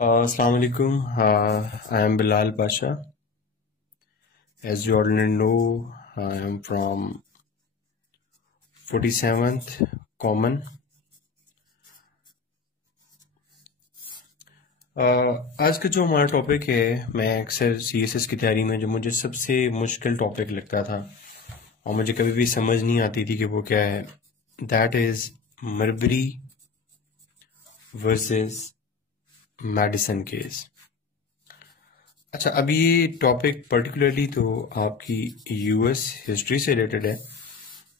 Assalamu alaikum. I am Bilal Pasha. As you already know, I am from 47th Common. आज का जो हमारा topic है, मैं अक्सर सीएसएस की तैयारी में जो मुझे सबसे मुश्किल टॉपिक लगता था और मुझे कभी भी समझ नहीं आती थी कि वो क्या है, that is Marbury versus Madison case. अच्छा, अब ये टॉपिक पर्टिकुलरली तो आपकी यूएस हिस्ट्री से रिलेटेड है,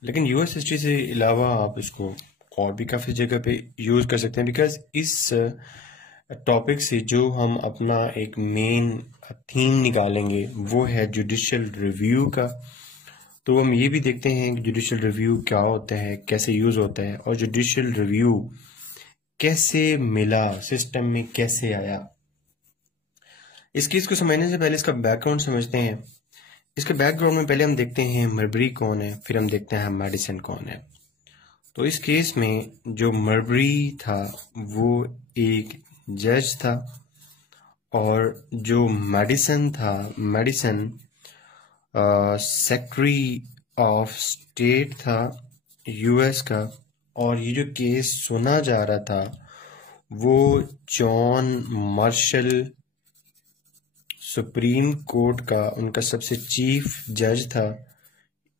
लेकिन यूएस हिस्ट्री से अलावा आप इसको और भी काफ़ी जगह पे यूज़ कर सकते हैं, बिकॉज इस टॉपिक से जो हम अपना एक मेन थीम निकालेंगे वो है जुडिशियल रिव्यू का। तो हम ये भी देखते हैं कि जुडिशियल रिव्यू क्या होता है, कैसे यूज़ होता है, और जुडिशियल रिव्यू कैसे मिला, सिस्टम में कैसे आया। इस केस को समझने से पहले इसका बैकग्राउंड समझते हैं। इसके बैकग्राउंड में पहले हम देखते हैं मरबरी कौन है, फिर हम देखते हैं मेडिसन कौन है। तो इस केस में जो मरबरी था वो एक जज था, और जो मेडिसन था, मेडिसन सेक्रेटरी ऑफ स्टेट था यूएस का। और ये जो केस सुना जा रहा था वो जॉन मार्शल, सुप्रीम कोर्ट का उनका सबसे चीफ जज था।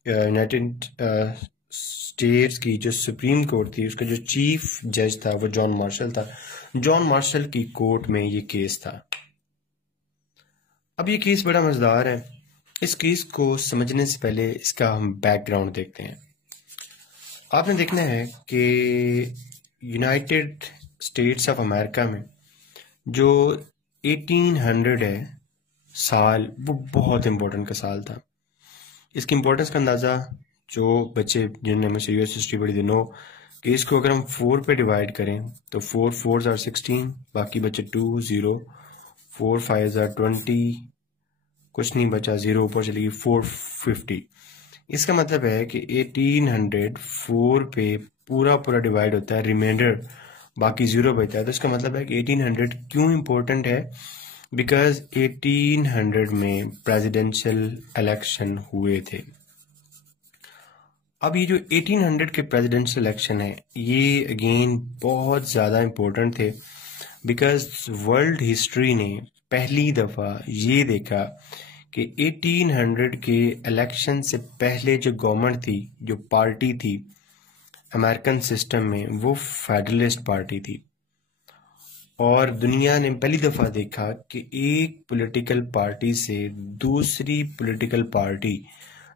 यूनाइटेड स्टेट्स की जो सुप्रीम कोर्ट थी उसका जो चीफ जज था वो जॉन मार्शल था। जॉन मार्शल की कोर्ट में ये केस था। अब ये केस बड़ा मजेदार है। इस केस को समझने से पहले इसका हम बैकग्राउंड देखते हैं। आपने देखना है कि यूनाइटेड स्टेट्स ऑफ अमेरिका में जो 1800 है साल, वो बहुत इम्पोर्टेंट का साल था। इसकी इम्पोर्टेंस का अंदाज़ा जो बच्चे जिन्होंने मुझसे यूएस हिस्ट्री पढ़ी दिनों कि इसको अगर हम 4 पे डिवाइड करें तो 4 4s are 16, बाकी बचे 2 0, 4 5s are 20, कुछ नहीं बचा, 0 ऊपर चलेगी, 450। इसका मतलब है कि 1800 4 पे पूरा पूरा डिवाइड होता है, रिमाइंडर बाकी 0 बचता है। तो इसका मतलब है कि 1800 क्यों इम्पोर्टेंट है, बिकॉज 1800 में प्रेसिडेंशियल इलेक्शन हुए थे। अब ये जो 1800 के प्रेसिडेंशियल इलेक्शन है ये अगेन बहुत ज़्यादा इम्पोर्टेंट थे, बिकॉज वर्ल्ड हिस्ट्री ने पहली दफ़ा ये देखा कि 1800 के इलेक्शन से पहले जो गवर्नमेंट थी, जो पार्टी थी अमेरिकन सिस्टम में, वो फेडरलिस्ट पार्टी थी। और दुनिया ने पहली दफ़ा देखा कि एक पॉलिटिकल पार्टी से दूसरी पॉलिटिकल पार्टी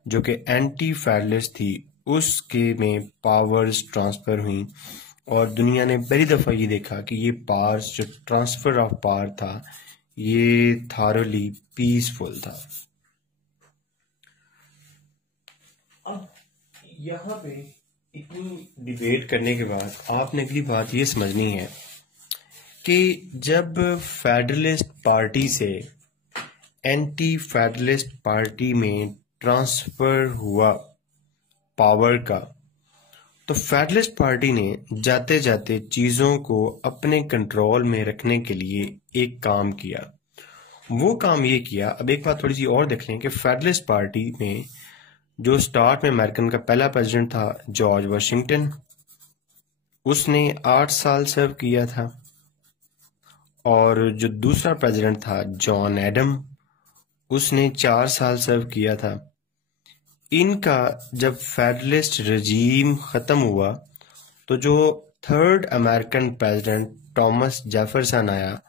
जो कि एंटी फेडरलिस्ट थी उसके में पावर्स ट्रांसफ़र हुई। और दुनिया ने पहली दफ़ा ये देखा कि ये पावर्स, जो ट्रांसफ़र ऑफ पावर था, ये थारोली पीसफुल था। अब यहाँ पे इतनी डिबेट करने के बाद आपने अगली बात ये समझनी है कि जब फेडरलिस्ट पार्टी से एंटी फेडरलिस्ट पार्टी में ट्रांसफर हुआ पावर का, तो फेडरलिस्ट पार्टी ने जाते जाते चीज़ों को अपने कंट्रोल में रखने के लिए एक काम किया। वो काम ये किया, अब एक बात थोड़ी सी और देख लें कि फेडरलिस्ट पार्टी में जो स्टार्ट में अमेरिकन का पहला प्रेसिडेंट था जॉर्ज वाशिंगटन, उसने 8 साल सर्व किया था। और जो दूसरा प्रेसिडेंट था जॉन एडम, उसने 4 साल सर्व किया था। इनका जब फेडरलिस्ट रजीम ख़त्म हुआ तो जो third American president Thomas Jefferson आया,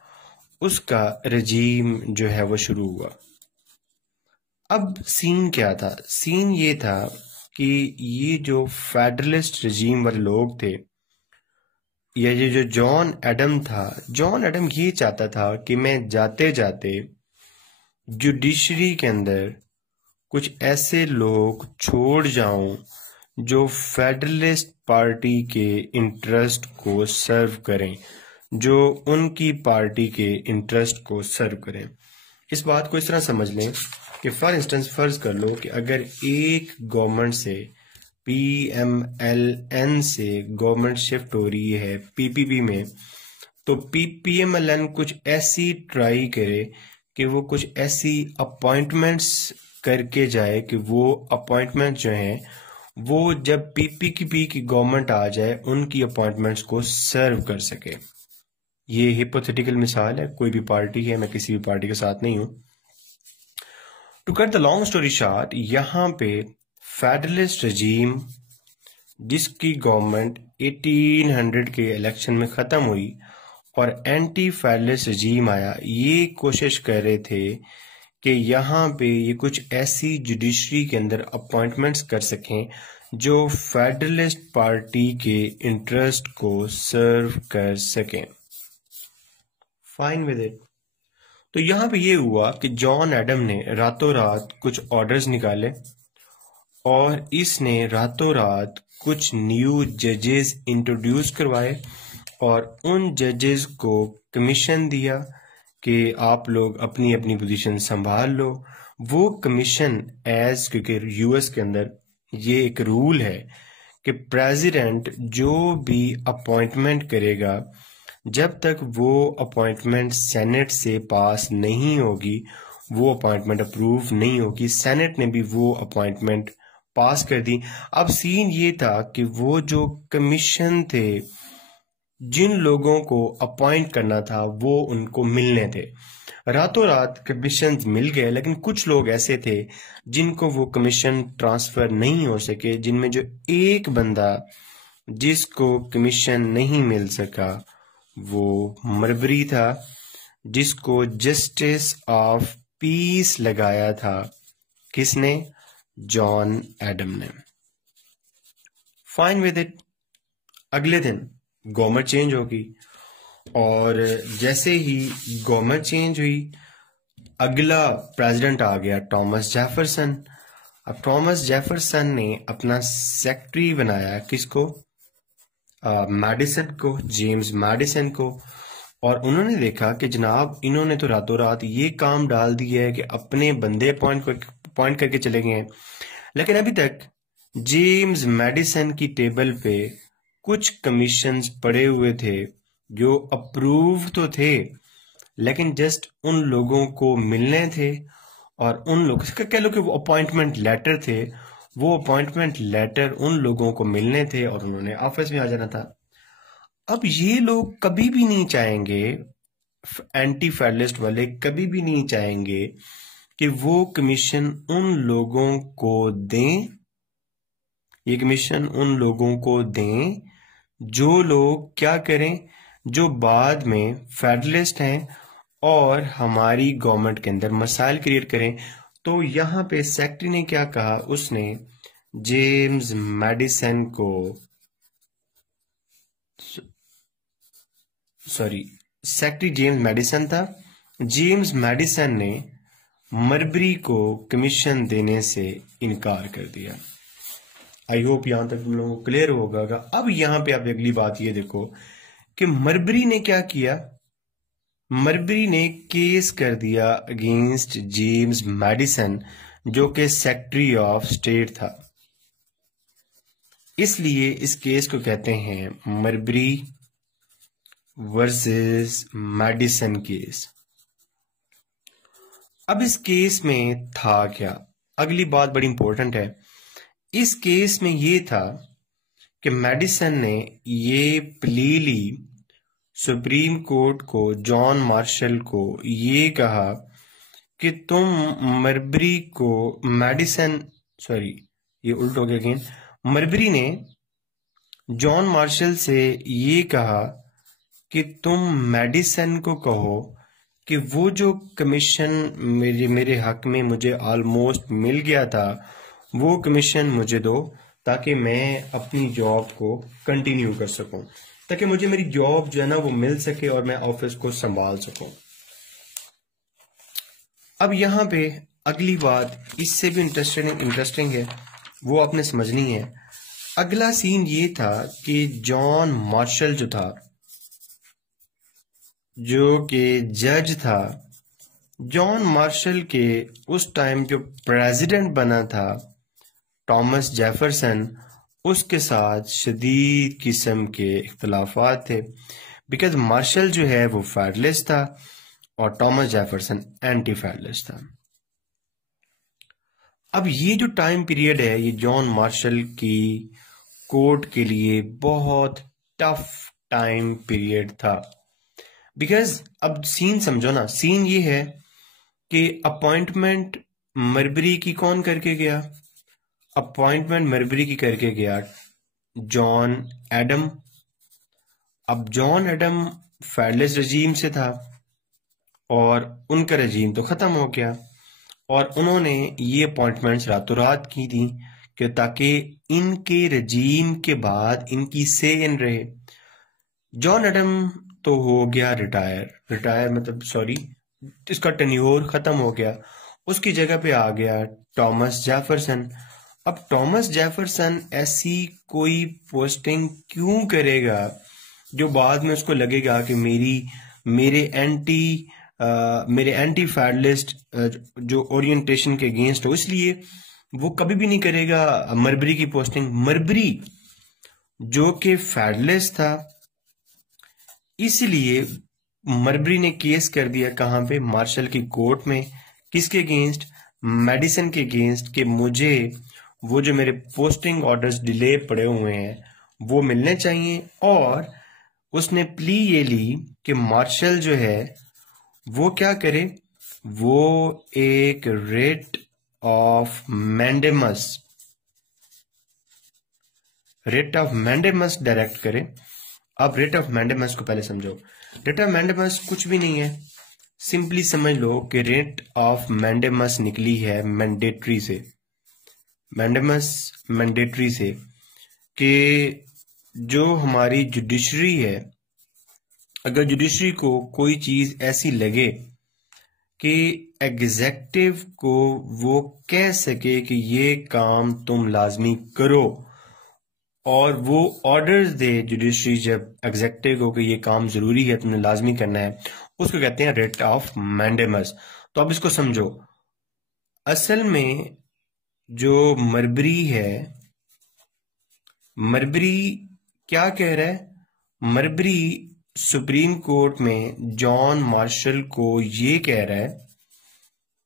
उसका रजीम जो है वो शुरू हुआ। अब सीन क्या था? सीन ये था कि ये जो फेडरलिस्ट रजीम वाले लोग थे, ये जो जॉन एडम था, जॉन एडम ये चाहता था कि मैं जाते जाते जुडिशरी के अंदर कुछ ऐसे लोग छोड़ जाऊं जो फेडरलिस्ट पार्टी के इंटरेस्ट को सर्व करें, जो उनकी पार्टी के इंटरेस्ट को सर्व करें। इस बात को इस तरह समझ लें कि फॉर इंस्टेंस फर्ज कर लो कि अगर एक गवर्नमेंट से PMLN से गवर्नमेंट शिफ्ट हो रही है PPP में, तो पीएमएलएन कुछ ऐसी ट्राई करे कि वो कुछ ऐसी अपॉइंटमेंट्स करके जाए कि वो अपॉइंटमेंट जो हैं वो जब पीपीपी की गवर्नमेंट आ जाए उनकी अपॉइंटमेंट्स को सर्व कर सके। ये हिपोथेटिकल मिसाल है, कोई भी पार्टी है, मैं किसी भी पार्टी के साथ नहीं हूं। To cut the long story short, यहां पे फेडरलिस्ट रजीम जिसकी गवर्नमेंट 1800 के इलेक्शन में खत्म हुई और एंटी फेडरलिस्ट रजीम आया, ये कोशिश कर रहे थे कि यहाँ पे ये कुछ ऐसी जुडिशरी के अंदर अपॉइंटमेंट्स कर सकें जो फेडरलिस्ट पार्टी के इंटरेस्ट को सर्व कर सकें। Fine with it. तो यहाँ पे ये हुआ कि जॉन एडम ने रातों रात कुछ ऑर्डर्स निकाले और इसने रातों रात कुछ न्यू जजेस इंट्रोड्यूस करवाए और उन जजेस को कमीशन दिया कि आप लोग अपनी अपनी पोजीशन संभाल लो। वो कमीशन क्योंकि यूएस के अंदर ये एक रूल है कि प्रेसिडेंट जो भी अपॉइंटमेंट करेगा, जब तक वो अपॉइंटमेंट सेनेट से पास नहीं होगी वो अपॉइंटमेंट अप्रूव नहीं होगी। सेनेट ने भी वो अपॉइंटमेंट पास कर दी। अब सीन ये था कि वो जो कमीशन थे, जिन लोगों को अपॉइंट करना था वो उनको मिलने थे। रातों रात कमीशन मिल गए, लेकिन कुछ लोग ऐसे थे जिनको वो कमीशन ट्रांसफर नहीं हो सके, जिनमें जो एक बंदा जिसको कमीशन नहीं मिल सका वो मरबरी था, जिसको जस्टिस ऑफ पीस लगाया था। किसने? जॉन एडम ने। Fine with it. अगले दिन गवर्नमेंट चेंज होगी और जैसे ही गवर्नमेंट चेंज हुई अगला प्रेसिडेंट आ गया थॉमस जेफरसन। अब थॉमस जेफरसन ने अपना सेक्रेटरी बनाया किसको? मैडिसन को, जेम्स मैडिसन को। और उन्होंने देखा कि जनाब इन्होंने तो रातों रात ये काम डाल दिया है कि अपने बंदे अपॉइंट करके चले गए हैं, लेकिन अभी तक जेम्स मैडिसन की टेबल पे कुछ कमीशंस पड़े हुए थे जो अप्रूव तो थे, लेकिन जस्ट उन लोगों को मिलने थे और उन लोग कह लो कि वो अपॉइंटमेंट लेटर थे, वो अपॉइंटमेंट लेटर उन लोगों को मिलने थे और उन्होंने ऑफिस में आ जाना था। अब ये लोग कभी भी नहीं चाहेंगे, एंटी फेडरलिस्ट वाले कभी भी नहीं चाहेंगे कि वो कमीशन उन लोगों को दें, ये कमीशन उन लोगों को दें जो लोग क्या करें, जो बाद में फेडरलिस्ट हैं और हमारी गवर्नमेंट के अंदर मसाइल क्रिएट करें। तो यहाँ पे सेक्रेटरी ने क्या कहा? उसने जेम्स मैडिसन को, सेक्रेटरी जेम्स मैडिसन था। जेम्स मैडिसन ने मरबरी को कमीशन देने से इनकार कर दिया। आई होप यहां तक तुम लोगों को क्लियर होगा। अब यहां पे आप अगली बात ये देखो कि मरबरी ने क्या किया? मरबरी ने केस कर दिया अगेंस्ट जेम्स मैडिसन जो कि सेक्रेटरी ऑफ स्टेट था। इसलिए इस केस को कहते हैं मरबरी वर्सेस मैडिसन केस। अब इस केस में था क्या? अगली बात बड़ी इंपॉर्टेंट है। इस केस में ये था कि मैडिसन ने ये प्ली ली सुप्रीम कोर्ट को, जॉन मार्शल को, ये कहा कि तुम मरबरी को, ये उल्ट हो गया अगेन। मरबरी ने जॉन मार्शल से ये कहा कि तुम मैडिसन को कहो कि वो जो कमीशन मेरे हक में मुझे ऑलमोस्ट मिल गया था वो कमीशन मुझे दो, ताकि मैं अपनी जॉब को कंटिन्यू कर सकूं, ताकि मुझे मेरी जॉब जो है ना वो मिल सके और मैं ऑफिस को संभाल सकूं। अब यहाँ पे अगली बात इससे भी इंटरेस्टिंग है, वो आपने समझनी है। अगला सीन ये था कि जॉन मार्शल जो था, जो कि जज था, जॉन मार्शल के उस टाइम जो प्रेसिडेंट बना था थॉमस जेफरसन, उसके साथ शदीद किस्म के इख्तलाफात थे। बिकॉज मार्शल जो है वो फेडरलिस्ट था और थॉमस जेफरसन एंटी फेडरलिस्ट था। अब ये जो टाइम पीरियड है ये जॉन मार्शल की कोर्ट के लिए बहुत टफ टाइम पीरियड था। बिकॉज अब सीन समझो ना, सीन ये है कि अपॉइंटमेंट मरबरी की कौन करके गया? अपॉइंटमेंट मरबरी की करके गया जॉन एडम। अब जॉन एडम फेडरलिस्ट रजीम से था और उनका रजीम तो खत्म हो गया और उन्होंने ये अपॉइंटमेंट्स रातों रात की थी कि ताकि इनके रजीम के बाद इनकी से इन रहे। जॉन एडम तो हो गया रिटायर मतलब सॉरी, इसका टेन्योर खत्म हो गया। उसकी जगह पे आ गया थॉमस जेफरसन। अब थॉमस जेफरसन ऐसी कोई पोस्टिंग क्यों करेगा जो बाद में उसको लगेगा कि मेरे एंटी फेडरलिस्ट जो ओरिएंटेशन के अगेंस्ट हो, इसलिए वो कभी भी नहीं करेगा मरबरी की पोस्टिंग। मरबरी जो कि फेडरलिस्ट था, इसलिए मरबरी ने केस कर दिया कहां पे? मार्शल की कोर्ट में। किसके अगेंस्ट? मेडिसन के अगेंस्ट, कि मुझे वो जो मेरे पोस्टिंग ऑर्डर्स डिले पड़े हुए हैं वो मिलने चाहिए। और उसने प्ली ये ली कि मार्शल जो है वो क्या करे, वो एक रिट ऑफ मैंडेमस डायरेक्ट करे। अब रिट ऑफ मैंडेमस को पहले समझो। रिट ऑफ मैंडेमस कुछ भी नहीं है, सिंपली समझ लो कि रिट ऑफ मैंडेमस निकली है मैंडेटरी से, कि जो हमारी जुडिशरी है, अगर जुडिशरी को कोई चीज ऐसी लगे कि एग्जेक्टिव को वो कह सके कि ये काम तुम लाजमी करो और वो ऑर्डर्स दे जुडिशरी जब एग्जेक्टिव को कि ये काम जरूरी है, तुमने लाजमी करना है, उसको कहते हैं रिट ऑफ मैंडेमस। तो अब इसको समझो। असल में जो मरबरी है, मरबरी क्या कह रहा है? मरबरी सुप्रीम कोर्ट में जॉन मार्शल को ये कह रहा है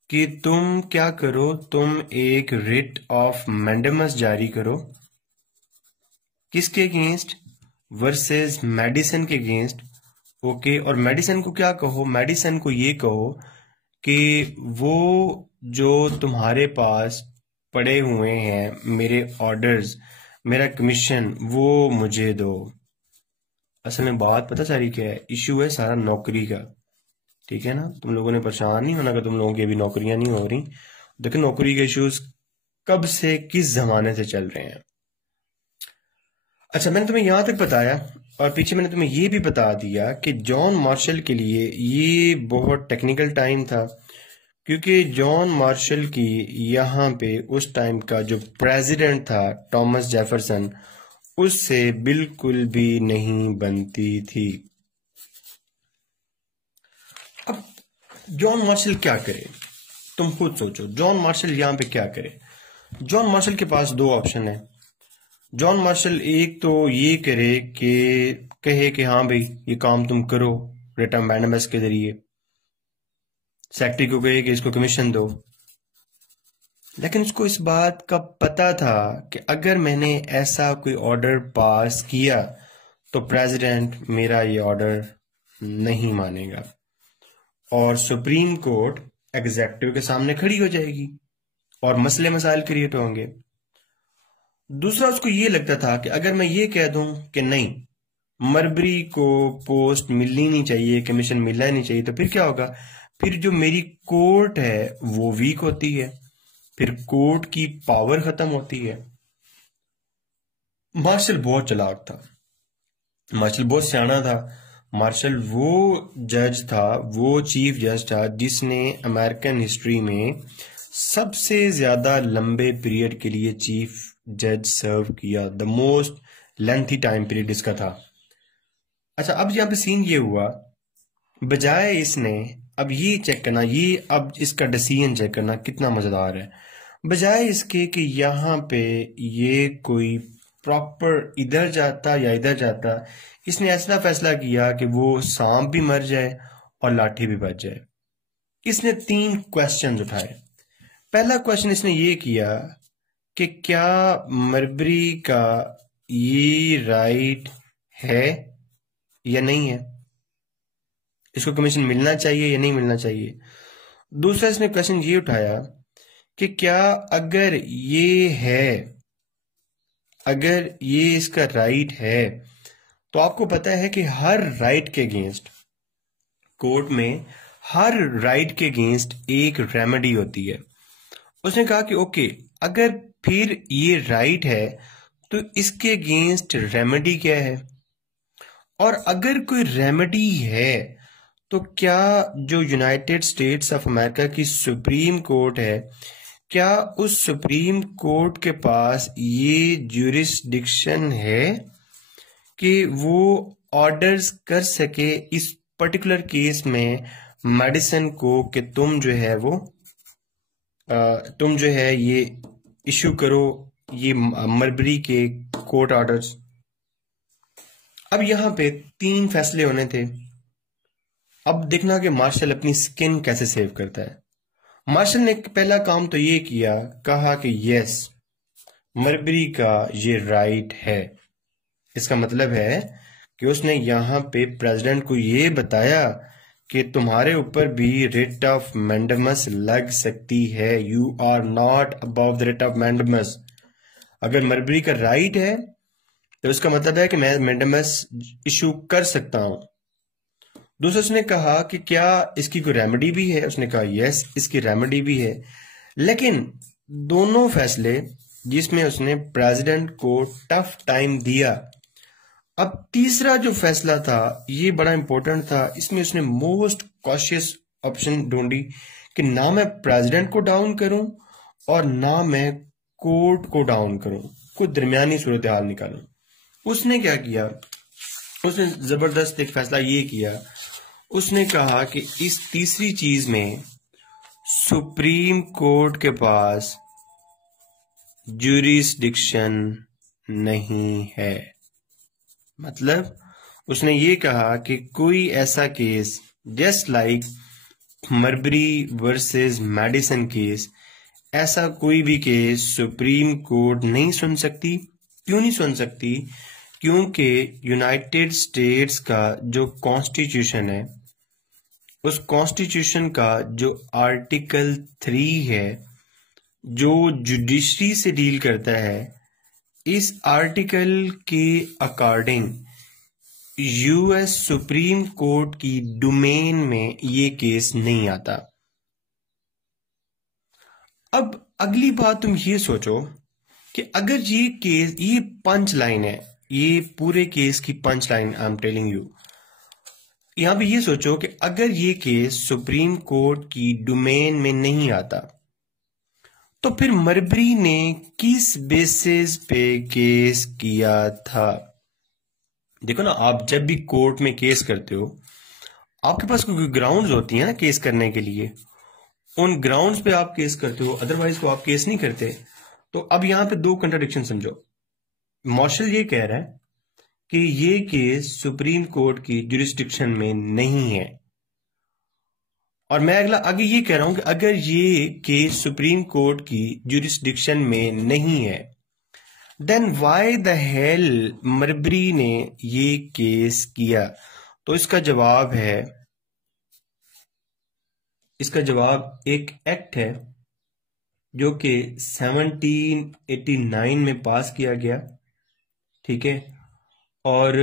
कि तुम क्या करो, तुम एक रिट ऑफ मैंडेमस जारी करो। किसके अगेंस्ट? वर्सेस मेडिसन के अगेंस्ट। ओके, और मेडिसन को क्या कहो? मेडिसन को ये कहो कि वो जो तुम्हारे पास पड़े हुए हैं मेरे ऑर्डर्स, मेरा कमीशन, वो मुझे दो। असल में बात पता सारी क्या है? इशू है सारा नौकरी का, ठीक है ना? तुम लोगों ने परेशान नहीं होना कि तुम लोगों की अभी नौकरियां नहीं हो रही। देखो नौकरी के इश्यूज कब से किस जमाने से चल रहे हैं। अच्छा, मैंने तुम्हें यहां तक बताया और पीछे मैंने तुम्हें ये भी बता दिया कि जॉन मार्शल के लिए ये बहुत टेक्निकल टाइम था, क्योंकि जॉन मार्शल की यहाँ पे उस टाइम का जो प्रेसिडेंट था थॉमस जेफरसन, उससे बिल्कुल भी नहीं बनती थी। अब जॉन मार्शल क्या करे, तुम खुद सोचो। जॉन मार्शल यहाँ पे क्या करे? जॉन मार्शल के पास दो ऑप्शन है। जॉन मार्शल एक तो ये करे कि कहे कि हाँ भाई ये काम तुम करो रिट ऑफ मैंडेमस के जरिए, सेक्रेटरी को कहे कि इसको कमीशन दो। लेकिन उसको इस बात का पता था कि अगर मैंने ऐसा कोई ऑर्डर पास किया तो प्रेसिडेंट मेरा ये ऑर्डर नहीं मानेगा और सुप्रीम कोर्ट एग्जेक्टिव के सामने खड़ी हो जाएगी और मसले मसाइल क्रिएट होंगे। दूसरा, उसको ये लगता था कि अगर मैं ये कह दूं कि नहीं, मरबरी को पोस्ट मिलनी नहीं चाहिए, कमीशन मिलना नहीं चाहिए, तो फिर क्या होगा? फिर जो मेरी कोर्ट है वो वीक होती है, फिर कोर्ट की पावर खत्म होती है। मार्शल बहुत चालाक था, मार्शल बहुत सियाना था। मार्शल वो जज था, वो चीफ जज था जिसने अमेरिकन हिस्ट्री में सबसे ज्यादा लंबे पीरियड के लिए चीफ जज सर्व किया। The most lengthy time period इसका था। अच्छा, अब यहां पे सीन ये हुआ, बजाय इसने अब ये चेक करना, ये अब इसका डिसीजन चेक करना कितना मजेदार है, बजाय इसके कि यहाँ पे ये कोई प्रॉपर इधर जाता या इधर जाता, इसने ऐसा फैसला किया कि वो सांप भी मर जाए और लाठी भी बच जाए। इसने 3 क्वेश्चन उठाए। पहला क्वेश्चन इसने ये किया कि क्या मरबरी का ये राइट है या नहीं है, इसको कमीशन मिलना चाहिए या नहीं मिलना चाहिए। दूसरा इसने क्वेश्चन ये उठाया कि क्या अगर ये है, अगर ये इसका राइट है, तो आपको पता है कि हर राइट के अगेंस्ट कोर्ट में हर राइट के अगेंस्ट एक रेमेडी होती है। उसने कहा कि ओके, अगर फिर ये राइट है तो इसके अगेंस्ट रेमेडी क्या है, और अगर कोई रेमेडी है तो क्या जो यूनाइटेड स्टेट्स ऑफ अमेरिका की सुप्रीम कोर्ट है, क्या उस सुप्रीम कोर्ट के पास ये ज्यूरिसडिक्शन है कि वो ऑर्डर्स कर सके इस पर्टिकुलर केस में मेडिसन को कि तुम जो है ये इशू करो ये मरबरी के कोर्ट ऑर्डर्स। अब यहां पे 3 फैसले होने थे। अब देखना कि मार्शल अपनी स्किन कैसे सेव करता है। मार्शल ने पहला काम तो ये किया, कहा कि यस, मरबरी का ये राइट है। इसका मतलब है कि उसने यहां पे प्रेसिडेंट को ये बताया कि तुम्हारे ऊपर भी रिट ऑफ मैंडेमस लग सकती है। You are not above the writ of mandamus. अगर मरबरी का राइट है तो इसका मतलब है कि मैं मैंडेमस इशू कर सकता हूं। दूसरा उसने कहा कि क्या इसकी कोई रेमेडी भी है। उसने कहा यस, इसकी रेमेडी भी है। लेकिन दोनों फैसले जिसमें उसने प्रेसिडेंट को टफ टाइम दिया। अब तीसरा जो फैसला था ये बड़ा इंपॉर्टेंट था। इसमें उसने मोस्ट कॉशियस ऑप्शन ढूंढी कि ना मैं प्रेसिडेंट को डाउन करूं और ना मैं कोर्ट को डाउन करूं, कोई दरमियानी सूरत हाल निकालूं। उसने क्या किया, उसने जबरदस्त एक फैसला ये किया। उसने कहा कि इस तीसरी चीज में सुप्रीम कोर्ट के पास ज्यूरिसडिक्शन नहीं है। मतलब उसने ये कहा कि कोई ऐसा case just like Marbury versus Madison case, ऐसा कोई भी केस सुप्रीम कोर्ट नहीं सुन सकती। क्यों नहीं सुन सकती? क्योंकि यूनाइटेड स्टेट्स का जो कॉन्स्टिट्यूशन है, उस कॉन्स्टिट्यूशन का जो आर्टिकल 3 है जो जुडिशरी से डील करता है, इस आर्टिकल के अकॉर्डिंग यूएस सुप्रीम कोर्ट की डोमेन में ये केस नहीं आता। अब अगली बात तुम ये सोचो कि अगर ये केस, ये पंच लाइन है, ये पूरे केस की punch line I am telling you. यहां पे ये सोचो कि अगर ये केस सुप्रीम कोर्ट की डोमेन में नहीं आता तो फिर मरबरी ने किस बेसिस पे केस किया था। देखो ना, आप जब भी कोर्ट में केस करते हो आपके पास कोई ग्राउंड्स होती है ना केस करने के लिए, उन ग्राउंड्स पे आप केस करते हो, अदरवाइज को आप केस नहीं करते। तो अब यहां पे 2 कंट्राडिक्शन समझो। मार्शल ये कह रहा है कि ये केस सुप्रीम कोर्ट की ज्यूरिसडिक्शन में नहीं है, और मैं आगे ये कह रहा हूं कि अगर ये केस सुप्रीम कोर्ट की ज्यूरिसडिक्शन में नहीं है, देन व्हाई द हेल मरबरी ने ये केस किया। तो इसका जवाब है, इसका जवाब एक एक्ट है जो कि 1789 में पास किया गया, ठीक है, और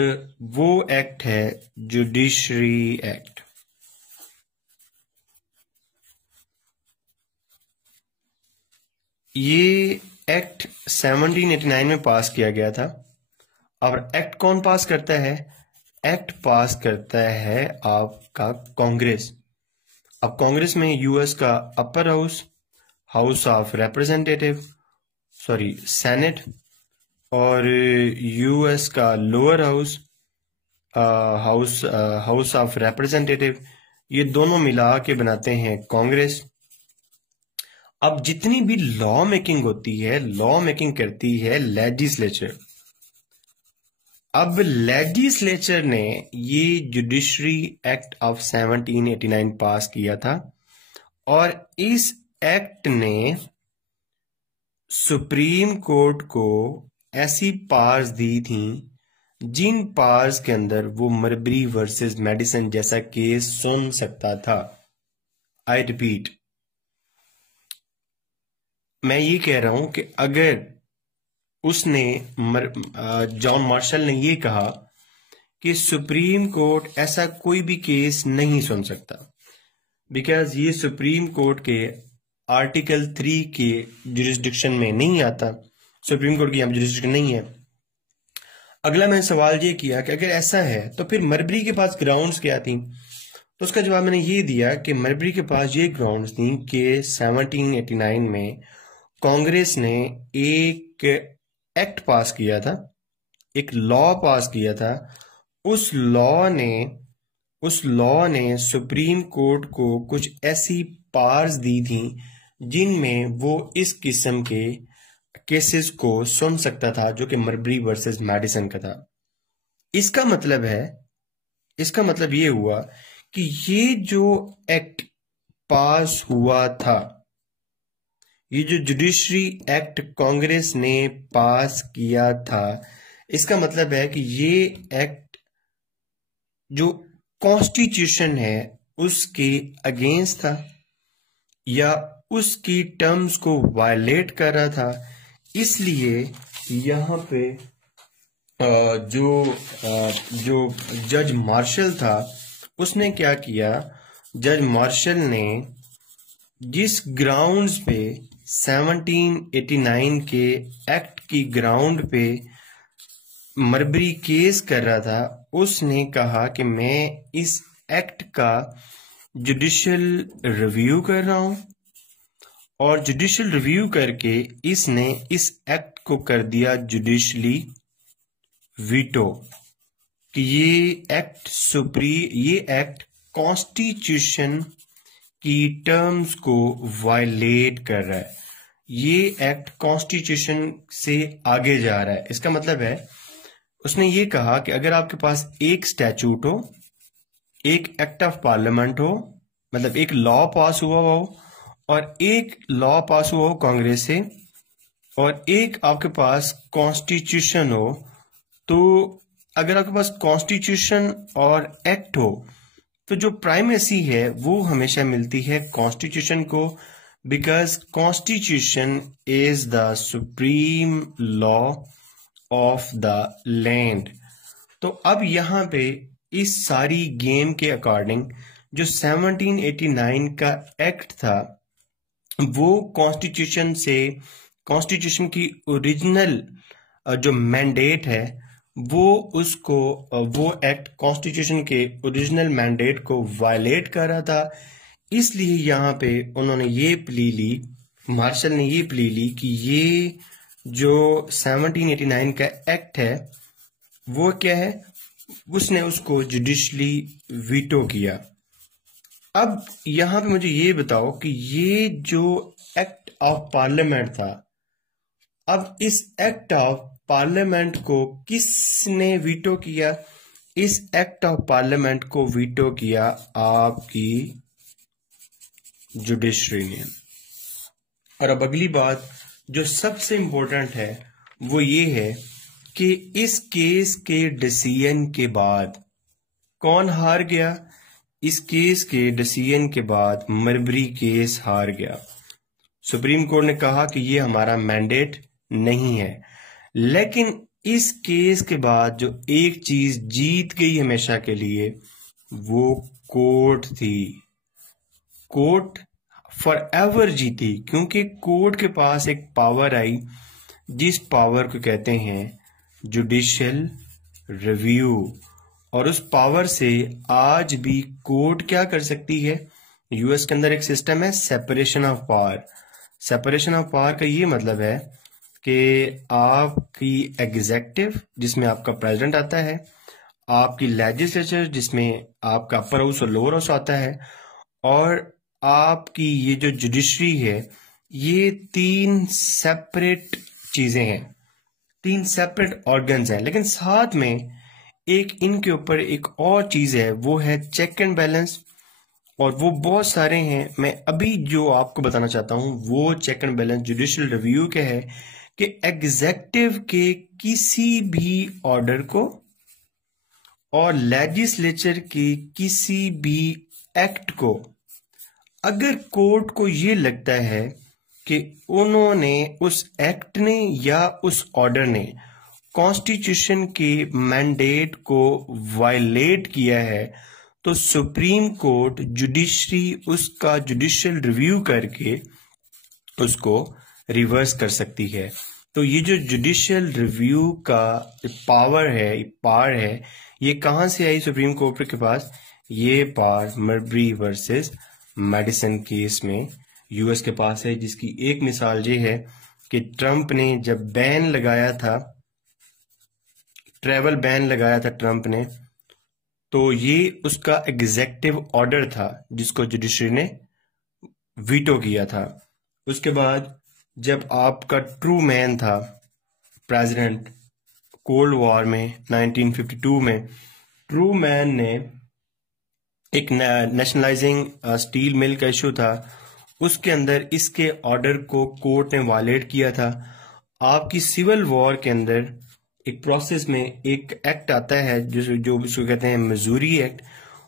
वो एक्ट है जुडिशरी एक्ट। ये एक्ट 1789 में पास किया गया था। और एक्ट कौन पास करता है? एक्ट पास करता है आपका कांग्रेस। अब कांग्रेस में यूएस का upper house, house of representative, sorry senate, और यूएस का lower house, house of representative, ये दोनों मिला के बनाते हैं कांग्रेस। अब जितनी भी लॉ मेकिंग होती है, लॉ मेकिंग करती है लेजिस्लेचर। अब लेजिस्लेचर ने ये जुडिशरी एक्ट ऑफ 1789 पास किया था और इस एक्ट ने सुप्रीम कोर्ट को ऐसी पावर्स दी थी जिन पावर्स के अंदर वो मरबरी वर्सेस मेडिसन जैसा केस सुन सकता था। आई रिपीट, मैं ये कह रहा हूं कि अगर उसने जॉन मार्शल ने ये कहा कि सुप्रीम कोर्ट ऐसा कोई भी केस नहीं सुन सकता बिकॉज ये सुप्रीम कोर्ट के आर्टिकल 3 के जुरिस्डिक्शन में नहीं आता, सुप्रीम कोर्ट की यहाँ जुरिस्डिक्शन नहीं है। अगला मैंने सवाल ये किया कि अगर ऐसा है तो फिर मरबरी के पास ग्राउंड्स क्या थी, तो उसका जवाब मैंने ये दिया कि मरबरी के पास ये ग्राउंड्स थी कि 1789 में कांग्रेस ने एक एक्ट पास किया था, एक लॉ पास किया था। उस लॉ ने सुप्रीम कोर्ट को कुछ ऐसी पावर्स दी थी जिनमें वो इस किस्म के केसेस को सुन सकता था जो कि मरबरी वर्सेस मेडिसन का था। इसका मतलब ये हुआ कि ये जो एक्ट पास हुआ था, ये जो जुडिशरी एक्ट कांग्रेस ने पास किया था, इसका मतलब है कि ये एक्ट जो कॉन्स्टिट्यूशन है उसके अगेंस्ट था या उसकी टर्म्स को वायलेट कर रहा था। इसलिए यहाँ पे जो जज मार्शल था उसने क्या किया, जज मार्शल ने जिस ग्राउंड्स पे 1789 के एक्ट की ग्राउंड पे मरबरी केस कर रहा था, उसने कहा कि मैं इस एक्ट का जुडिशियल रिव्यू कर रहा हूं और जुडिशियल रिव्यू करके इसने इस एक्ट को कर दिया जुडिशली वीटो कि ये एक्ट कॉन्स्टिट्यूशन की टर्म्स को वायलेट कर रहा है, ये एक्ट कॉन्स्टिट्यूशन से आगे जा रहा है। इसका मतलब है उसने ये कहा कि अगर आपके पास एक स्टैचूट हो, एक एक्ट ऑफ पार्लियामेंट हो, मतलब एक लॉ पास हुआ हो और एक लॉ पास हुआ हो कांग्रेस से और एक आपके पास कॉन्स्टिट्यूशन हो, तो अगर आपके पास कॉन्स्टिट्यूशन और एक्ट हो तो जो प्राइमेसी है वो हमेशा मिलती है कॉन्स्टिट्यूशन को, because constitution is the supreme law of the land. तो अब यहाँ पे इस सारी गेम के अकॉर्डिंग जो 1789 का एक्ट था वो कॉन्स्टिट्यूशन की ओरिजिनल जो मैंडेट है वो एक्ट कॉन्स्टिट्यूशन के ओरिजिनल मैंडेट को वायलेट कर रहा था। इसलिए यहाँ पे उन्होंने ये प्ली ली, मार्शल ने ये प्ली ली कि ये जो 1789 का एक्ट है वो क्या है, उसने उसको जुडिशली वीटो किया। अब यहाँ पे मुझे ये बताओ कि ये जो एक्ट ऑफ पार्लियामेंट था, अब इस एक्ट ऑफ पार्लियामेंट को किसने वीटो किया? इस एक्ट ऑफ पार्लियामेंट को वीटो किया आपकी जुडिशरी ने। और अब अगली बात जो सबसे इंपॉर्टेंट है वो ये है कि इस केस के डिसीजन के बाद कौन हार गया? इस केस के डिसीजन के बाद मरबरी केस हार गया। सुप्रीम कोर्ट ने कहा कि ये हमारा मैंडेट नहीं है, लेकिन इस केस के बाद जो एक चीज जीत गई हमेशा के लिए वो कोर्ट थी। कोर्ट फॉर एवर जीती क्योंकि कोर्ट के पास एक पावर आई जिस पावर को कहते हैं जुडिशियल रिव्यू, और उस पावर से आज भी कोर्ट क्या कर सकती है? यूएस के अंदर एक सिस्टम है separation of power. Separation of power का ये मतलब है कि आपकी एग्जेक्टिव जिसमें आपका प्रेसिडेंट आता है, आपकी लेजिस्लेचर जिसमें आपका अपर हाउस और लोअर हाउस आता है, और आपकी ये जो जुडिशरी है, ये तीन सेपरेट चीजें हैं। 3 सेपरेट ऑर्गन्स हैं, लेकिन साथ में एक इनके ऊपर एक और चीज है, वो है चेक एंड बैलेंस, और वो बहुत सारे हैं। मैं अभी जो आपको बताना चाहता हूं वो check and balance judicial review के है कि एग्जेक्टिव के किसी भी ऑर्डर को और लेजिस्लेचर के किसी भी एक्ट को अगर कोर्ट को ये लगता है कि उन्होंने उस एक्ट ने या उस ऑर्डर ने कॉन्स्टिट्यूशन के मैंडेट को वायलेट किया है, तो सुप्रीम कोर्ट जुडिशरी उसका जुडिशियल रिव्यू करके उसको रिवर्स कर सकती है। तो ये जो जुडिशियल रिव्यू का पावर है, ये कहां से आई सुप्रीम कोर्ट के पास? ये पावर मरबरी वर्सेस मेडिसन केस में यूएस के पास है, जिसकी एक मिसाल ये है कि ट्रंप ने जब बैन लगाया था, ट्रैवल बैन लगाया था ट्रंप ने, तो ये उसका एग्जेक्टिव ऑर्डर था जिसको जुडिशरी ने वीटो किया था। उसके बाद जब आपका ट्रू मैन था प्रेसिडेंट कोल्ड वॉर में 1952 में, ट्रू मैन ने एक नेशनलाइजिंग स्टील मिल का इशू था, उसके अंदर इसके ऑर्डर को कोर्ट ने वायलेट किया था। आपकी सिविल वॉर के अंदर एक प्रोसेस में एक एक्ट आता है जो इसको कहते हैं मिजूरी एक्ट।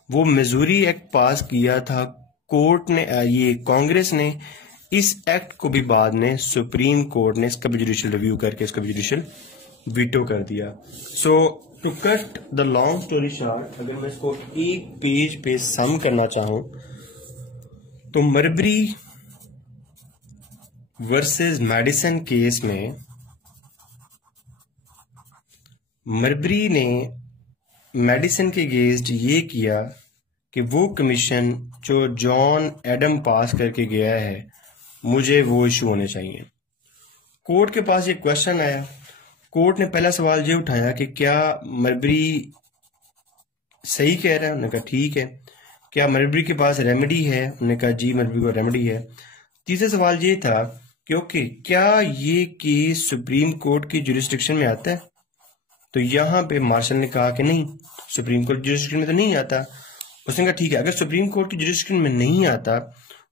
वो मिजूरी एक्ट पास किया था कोर्ट ने, ये कांग्रेस ने। इस एक्ट को भी बाद में सुप्रीम कोर्ट ने इसका भी जुडिशियल रिव्यू करके इसका भी जुडिशियल वीटो कर दिया। So to cut the long story short, अगर मैं इसको एक पेज पे सम करना चाहूं तो मरबरी वर्सेस मेडिसन केस में मरबरी ने मेडिसन के अगेंस्ट ये किया कि वो कमीशन जो जॉन एडम पास करके गया है, मुझे वो इशू होने चाहिए। कोर्ट के पास ये क्वेश्चन आया, कोर्ट ने पहला सवाल ये उठाया कि क्या मरबरी सही कह रहा है? उन्होंने कहा ठीक है। क्या मरबरी के पास रेमेडी है? उन्होंने कहा जी मरबरी को रेमेडी है। तीसरा सवाल ये था कि ओके, क्या ये केस सुप्रीम कोर्ट की जुरिस्डिक्शन में आता है? तो यहां पे मार्शल ने कहा कि नहीं, सुप्रीम कोर्ट जुरिस्डिक्शन में तो नहीं आता। उसने कहा ठीक है, अगर सुप्रीम कोर्ट की जुरिस्डिक्शन में नहीं आता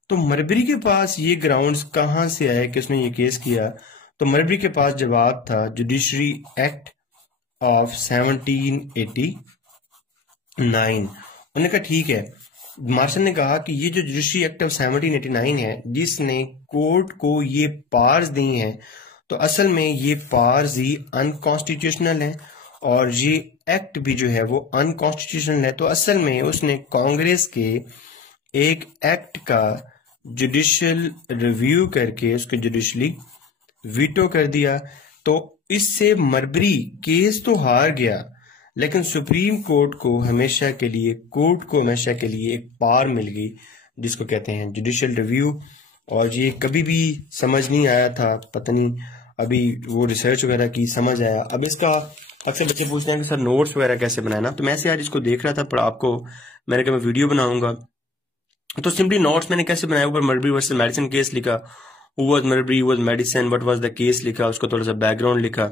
तो मरबरी के पास ये ग्राउंड्स कहां से आए कि उसने ये केस किया? तो मरबरी के पास जवाब था जुडिशरी एक्ट ऑफ 1789। उन्होंने कहा ठीक है। मार्शल ने कहा कि ये जो जुडिशरी एक्ट ऑफ 1789 है, जिसने कोर्ट को ये पावर्स दी हैं, तो असल में ये पावर्स ही अनकॉन्स्टिट्यूशनल हैं और ये एक्ट भी जो है वो अनकॉन्स्टिट्यूशनल है। तो असल में उसने कांग्रेस के एक एक्ट का जुडिशियल रिव्यू करके उसके जुडिशली वीटो कर दिया। तो इससे मरबरी केस तो हार गया, लेकिन सुप्रीम कोर्ट को हमेशा के लिए एक पावर मिल गई जिसको कहते हैं जुडिशियल रिव्यू। और ये कभी भी समझ नहीं आया था, पता नहीं अभी वो रिसर्च वगैरह की समझ आया। अब इसका अक्सर बच्चे पूछते हैं कि सर नोट्स वगैरह कैसे बनाना, तो मैं से आज इसको देख रहा था, पर आपको मैंने कहा मैं वीडियो बनाऊंगा, तो सिंपली नोट्स मैंने कैसे बनाया, ऊपर मरबरी वर्सेस मेडिसन केस लिखा, who was Marbury, who was Madison, what was the case लिखा, उसका थोड़ा सा बैकग्राउंड लिखा,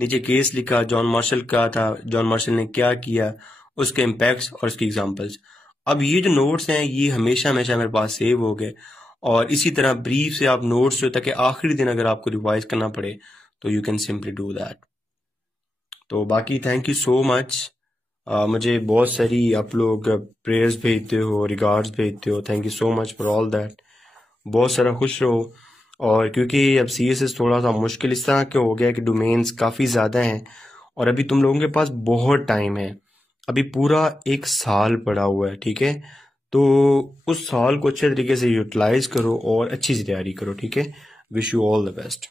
नीचे केस लिखा, जॉन मार्शल का था, जॉन मार्शल ने क्या किया, उसके इम्पैक्ट्स और उसकी एग्जांपल्स। अब ये जो नोट्स हैं ये हमेशा हमेशा मेरे पास सेव हो गए, और इसी तरह ब्रीफ से आप नोट्स जो ताकि आखिरी दिन अगर आपको रिवाइज करना पड़े तो you can simply do that. तो बाकी थैंक यू सो मच। मुझे बहुत सारी आप लोग प्रेयर्स भेजते हो, रिगार्ड्स भेजते हो, thank you so much for all that. बहुत सारा खुश रहो। और क्योंकि अब CSS थोड़ा सा मुश्किल इस तरह के हो गया कि डोमेन्स काफ़ी ज़्यादा हैं और अभी तुम लोगों के पास बहुत टाइम है, अभी पूरा 1 साल पड़ा हुआ है, ठीक है? तो उस साल को अच्छे तरीके से यूटिलाइज करो और अच्छी सी तैयारी करो, ठीक है? Wish you all the best.